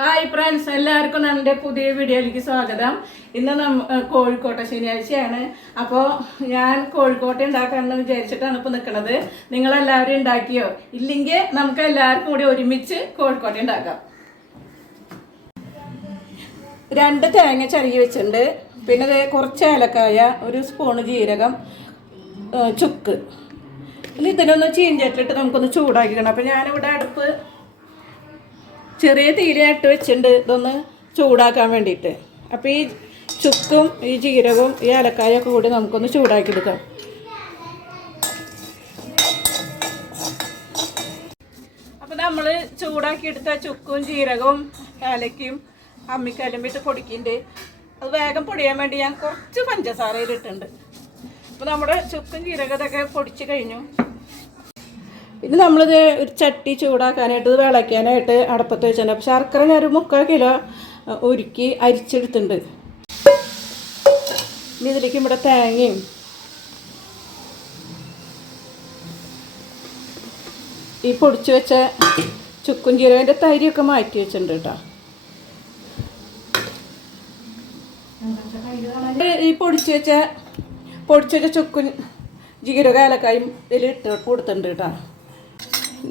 Hi friends, എല്ലാവർക്കും നമ്മുടെ പുതിയ വീഡിയോയിലേക്ക് സ്വാഗതം. ഇന്ന് കോഴിക്കോട്ടെ ശനിയാഴ്ചയാണ്. അപ്പോൾ ഞാൻ കോഴിക്കോട്ടെ ഉണ്ടാക്കാമെന്ന് വിചാരിച്ചിട്ടാണ് ഇപ്പോൾ നിൽക്കുന്നത്. നിങ്ങളെല്ലാവരും ഉണ്ടാക്കിയോ? ഇല്ലെങ്കിൽ നമുക്ക് എല്ലാവർക്കും കൂടി ഒരുമിച്ച് കോഴിക്കോട്ടെ ഉണ്ടാക്കാം. 2 തേങ്ങ ചിരകി വെച്ചിട്ടുണ്ട്. പിന്നെ കുറച്ച് ഏലക്കായ, 1 സ്പൂണ് ജീരകം, ചുക്ക്. ഇനി ഇതിനൊന്ന് ചീഞ്ചട്ടിലിട്ട് നമുക്കൊന്ന് ചൂടാക്കിക്കണം. അപ്പോൾ ഞാനിവിടെ അടുപ്പ് ചെറിയ തീയിലിട്ട് വെച്ചിട്ടുണ്ട് ഇതൊന്ന് ചൂടാക്കാൻ വേണ്ടിയിട്ട്. അപ്പോൾ ഈ ചുക്കും ഈ ജീരകവും ഈ ഏലക്കായൊക്കെ കൂടി നമുക്കൊന്ന് ചൂടാക്കിയെടുക്കാം. അപ്പോൾ നമ്മൾ ചൂടാക്കിയെടുത്ത ചുക്കും ജീരകവും ഏലക്കയും അമ്മിക്കല്ലുമ്പിട്ട് പൊടിക്കുന്നുണ്ട്. അത് വേഗം പൊടിയാൻ വേണ്ടി ഞാൻ കുറച്ച് പഞ്ചസാരയിലിട്ടുണ്ട്. അപ്പോൾ നമ്മുടെ ചുക്കും ജീരകത്തൊക്കെ പൊടിച്ച് കഴിഞ്ഞു. പിന്നെ നമ്മളിത് ഒരു ചട്ടി ചൂടാക്കാനായിട്ട് ഇത് വിളയ്ക്കാനായിട്ട് അടുപ്പത്ത് വെച്ചിട്ടുണ്ട്. അപ്പോൾ ശർക്കര ഞാൻ ഒരു 3/4 കിലോ ഉരുക്കി അരിച്ചെടുത്തിട്ടുണ്ട്. ഇനി ഇതിലേക്ക് ഇവിടെ തേങ്ങയും ഈ പൊടിച്ച് വെച്ച ചുക്കും ജീരകൻ്റെ തൈരൊക്കെ മാറ്റി വെച്ചിട്ടുണ്ട് കേട്ടോ. ഈ പൊടിച്ച് വെച്ച ചുക്കും ജീരക ഏലക്കായും ഇതിലിട്ട് കൊടുത്തിട്ടുണ്ട് കേട്ടോ.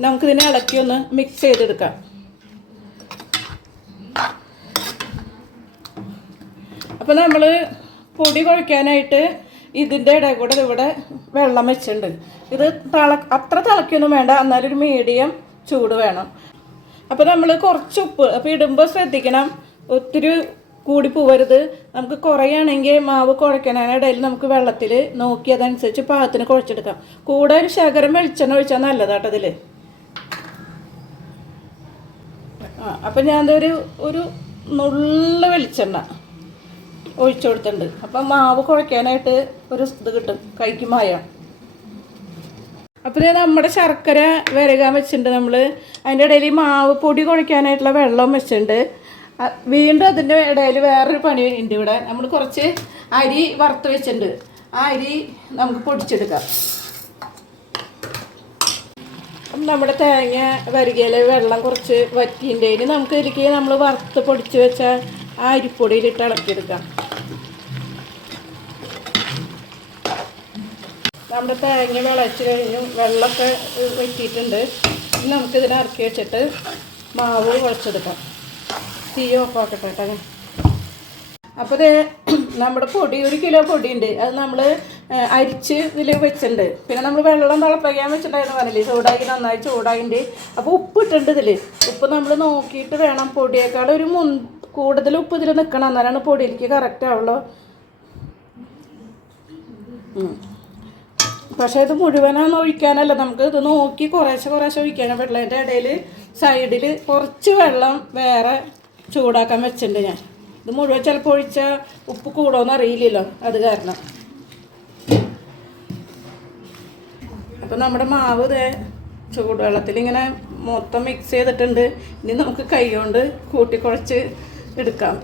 നമുക്കിതിനെ ഇളക്കി ഒന്ന് മിക്സ് ചെയ്തെടുക്കാം. അപ്പോൾ നമ്മൾ പൊടി കുഴയ്ക്കാനായിട്ട് ഇതിൻ്റെ ഇടയിൽ കൂടെ ഇവിടെ വെള്ളം വെച്ചിട്ടുണ്ട്. ഇത് അത്ര തിളയ്ക്കൊന്നും വേണ്ട, എന്നാലൊരു മീഡിയം ചൂട് വേണം. അപ്പോൾ നമ്മൾ കുറച്ച് ഉപ്പ് അപ്പോൾ ഇടുമ്പോൾ ശ്രദ്ധിക്കണം, ഒത്തിരി കൂടി പോവരുത്. നമുക്ക് കുറയാണെങ്കിൽ മാവ് കുഴയ്ക്കാനിടയിൽ നമുക്ക് വെള്ളത്തിൽ നോക്കി അതനുസരിച്ച് പാകത്തിന് കുഴച്ചെടുക്കാം. കൂടെ ഒരു ശകലം വെളിച്ചെണ്ണ ഒഴിച്ചാൽ നല്ലതാട്ടോ ഇതിൽ. അപ്പം ഞാനൊരു നുള്ള വെളിച്ചെണ്ണ ഒഴിച്ചു കൊടുത്തിട്ടുണ്ട്. അപ്പം മാവ് കുഴയ്ക്കാനായിട്ട് ഒരു ഇത് കിട്ടും, കൈക്ക് മായം. അപ്പോൾ നമ്മുടെ ശർക്കര വിരകാൻ വെച്ചിട്ടുണ്ട്. നമ്മൾ അതിൻ്റെ ഇടയിൽ ഈ മാവ് പൊടി കുഴയ്ക്കാനായിട്ടുള്ള വെള്ളം വെച്ചിട്ടുണ്ട്. വീണ്ടും അതിൻ്റെ ഇടയിൽ വേറൊരു പണി ഉണ്ട്. ഇവിടെ നമ്മൾ കുറച്ച് അരി വറുത്ത് വെച്ചിട്ടുണ്ട്. ആ അരി നമുക്ക് പൊടിച്ചെടുക്കാം. നമ്മുടെ തേങ്ങ വരികയിൽ വെള്ളം കുറച്ച് വറ്റിൻ്റെ ഇനി നമുക്ക് ഇതിലേക്ക് നമ്മൾ വറുത്ത് പൊടിച്ച് വെച്ച ആ അരിപ്പൊടിയിലിട്ട് ഇളക്കിയെടുക്കാം. നമ്മുടെ തേങ്ങ വിളച്ച് കഴിഞ്ഞു, വെള്ളമൊക്കെ വറ്റിയിട്ടുണ്ട്. ഇനി നമുക്കിതിനെ ഇറക്കി വെച്ചിട്ട് മാവ് കുഴച്ചെടുക്കാം. തീ ഓഫാക്കട്ടെ കേട്ടോ. അപ്പോൾ നമ്മുടെ പൊടി 1 കിലോ പൊടിയുണ്ട്. അത് നമ്മൾ അരിച്ച് ഇതിൽ വെച്ചിട്ടുണ്ട്. പിന്നെ നമ്മൾ വെള്ളം തിളപ്പിക്കാൻ വെച്ചിട്ടുണ്ടായിരുന്നു പറഞ്ഞില്ലേ, ചൂടാക്കി നന്നായി ചൂടായിട്ടുണ്ട്. അപ്പോൾ ഉപ്പ് ഇട്ടിട്ടുണ്ട് ഇതിൽ. ഉപ്പ് നമ്മൾ നോക്കിയിട്ട് വേണം, പൊടിയേക്കാൾ ഒരു കൂടുതൽ ഉപ്പ് ഇതിൽ നിൽക്കണം, എന്നാലാണ് പൊടിയിലേക്ക് കറക്റ്റ് ആവുള്ളൂ. പക്ഷേ ഇത് മുഴുവനാണ് ഒഴിക്കാനല്ല, നമുക്ക് ഇത് നോക്കി കുറേശ്ശെ ഒഴിക്കാനാണ്. വെള്ളത്തിൻ്റെ ഇടയിൽ സൈഡിൽ കുറച്ച് വെള്ളം വേറെ ചൂടാക്കാൻ വെച്ചിട്ടുണ്ട് ഞാൻ. ഇത് മുഴുവൻ ചിലപ്പോൾ ഒഴിച്ചാൽ ഉപ്പ് കൂടുമോയെന്ന് അറിയില്ലല്ലോ, അത് കാരണം. അപ്പം നമ്മുടെ മാവ് ചൂടുവെള്ളത്തിൽ ഇങ്ങനെ മൊത്തം മിക്സ് ചെയ്തിട്ടുണ്ട്. ഇനി നമുക്ക് കൈ കൊണ്ട് കൂട്ടിക്കുഴച്ച് എടുക്കാം.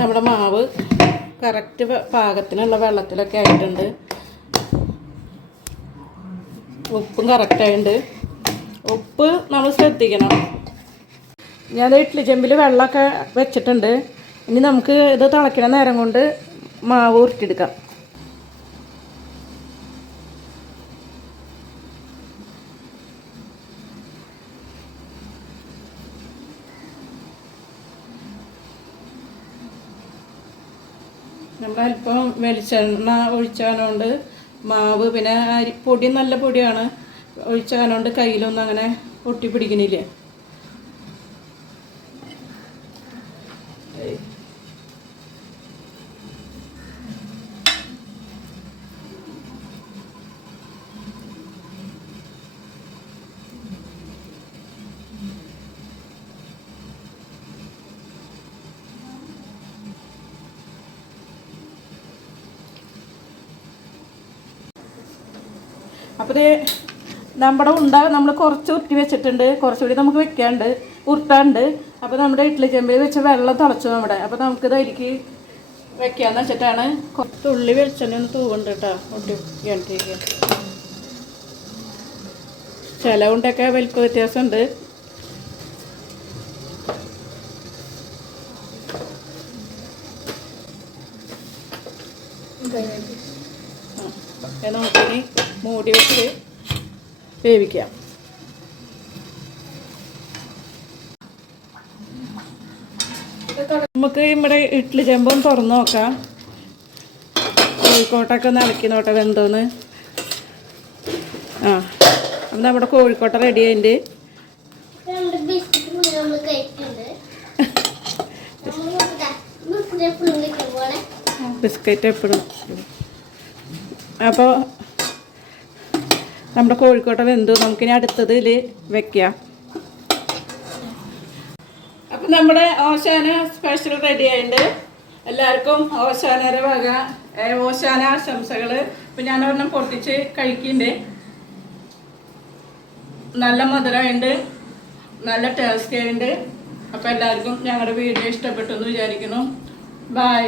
നമ്മുടെ മാവ് കറക്റ്റ് പാകത്തിനുള്ള വെള്ളത്തിലൊക്കെ ആയിട്ടുണ്ട്. ഉപ്പും കറക്റ്റായിട്ടുണ്ട്. ഉപ്പ് നമ്മൾ ശ്രദ്ധിക്കണം. ഞാൻ ഇഡ്ഡലി ചെമ്പിൽ വെള്ളമൊക്കെ വെച്ചിട്ടുണ്ട്. ഇനി നമുക്ക് ഇത് തിളയ്ക്കണ നേരം കൊണ്ട് മാവ് ഉരുട്ടിയെടുക്കാം. നമ്മളല്പം വെളിച്ചെണ്ണ ഒഴിച്ചാലുകൊണ്ട് മാവ്, പിന്നെ പൊടി നല്ല പൊടിയാണ്, ഒഴിച്ചാലുകൊണ്ട് കയ്യിലൊന്നും അങ്ങനെ ഒട്ടിപ്പിടിക്കണില്ല. അപ്പോൾ നമ്മുടെ ഉണ്ട നമ്മൾ കുറച്ച് ഉരുട്ടി വെച്ചിട്ടുണ്ട്. കുറച്ചുകൂടി നമുക്ക് വെക്കാണ്ട് ഉരുട്ടാണ്ട്. അപ്പോൾ നമ്മുടെ ഇഡ്ഡലി ചെമ്പിൽ വെച്ച് വെള്ളം തിളച്ചു നമ്മുടെ. അപ്പോൾ നമുക്കിത് അരിക്ക് വെക്കാന്ന് വെച്ചിട്ടാണ്. തുള്ളി വെളിച്ചെണ്ണ ഒന്ന് തൂവുണ്ട് കേട്ടോ. ഒട്ടി എണ്ണിരിക്കുക. ചില ഉണ്ടൊക്കെ വലിപ്പ വ്യത്യാസമുണ്ട്. നമുക്കിനി മൂടി വെച്ച് വേവിക്കാം. നമുക്ക് ഇവിടെ ഇഡ്ഡലി ചെമ്പൊന്ന് തുറന്ന് നോക്കാം. കോഴിക്കോട്ടൊക്കെ ഒന്ന് ഇളക്കി നോട്ടെ വെന്തോന്ന്. ആ അപ്പം നമ്മുടെ കോഴിക്കോട്ട റെഡി ആയിട്ട് ബിസ്ക്കറ്റ് എപ്പോഴും. അപ്പോൾ നമ്മുടെ കോഴിക്കോട്ട വെന്തു. നമുക്കിനി അടുത്തതിൽ വെക്കാം. അപ്പം നമ്മുടെ ഓശാന സ്പെഷ്യൽ റെഡി ആയിട്ടുണ്ട്. എല്ലാവർക്കും ഓശാനയുടെ വക ഓശാന ആശംസകൾ. ഇപ്പം ഞാൻ ഒരെണ്ണം പൊട്ടിച്ച് കഴിക്കുന്നുണ്ട്. നല്ല മധുരമുണ്ട്, നല്ല ടേസ്റ്റ് ആയിട്ടുണ്ട്. അപ്പോൾ എല്ലാവർക്കും ഞങ്ങളുടെ വീഡിയോ ഇഷ്ടപ്പെട്ടു എന്ന് വിചാരിക്കുന്നു. ബൈ.